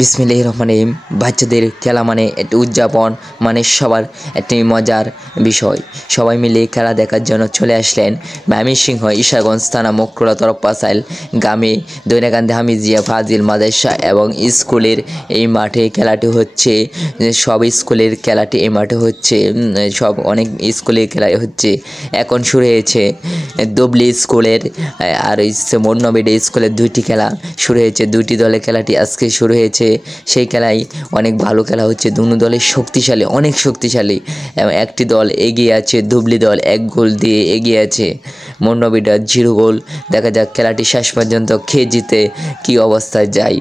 বিসমিল্লাহির রহমানির রহিম। বাচ্চাদের খেলা মানে একটু উদযাপন, মানে সবার একটি মজার বিষয়। সবাই মিলে খেলা দেখার জন্য চলে আসলেন ময়মনসিংহ ঈশাগঞ্জ থানা মকরুলা তরফপাসাইল গ্রামে দৈনাকান্দি হামিদিয়া ফাজিল মাদ্রাসা এবং স্কুলের এই মাঠে খেলাটি হচ্ছে। সব স্কুলের খেলাটি এই মাঠে হচ্ছে। সব অনেক স্কুলের খেলা হচ্ছে। এখন শুরু হয়েছে দুবলি স্কুলের আর মন্নবিডি স্কুলের দুইটি খেলা শুরু হয়েছে। দুইটি দলের খেলাটি আজকে শুরু হয়েছে। সেই খেলায় অনেক ভালো খেলা হচ্ছে। দুনো দলে শক্তিশালী, অনেক শক্তিশালী, এবং একটি দল এগিয়ে আছে। ধুবলি দল 1 গোল দিয়ে এগিয়ে আছে। মন্নবিডা 0 গোল। দেখা যাক খেলাটি শেষ পর্যন্ত কে জিতে, কী অবস্থায় যায়,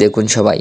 দেখুন সবাই।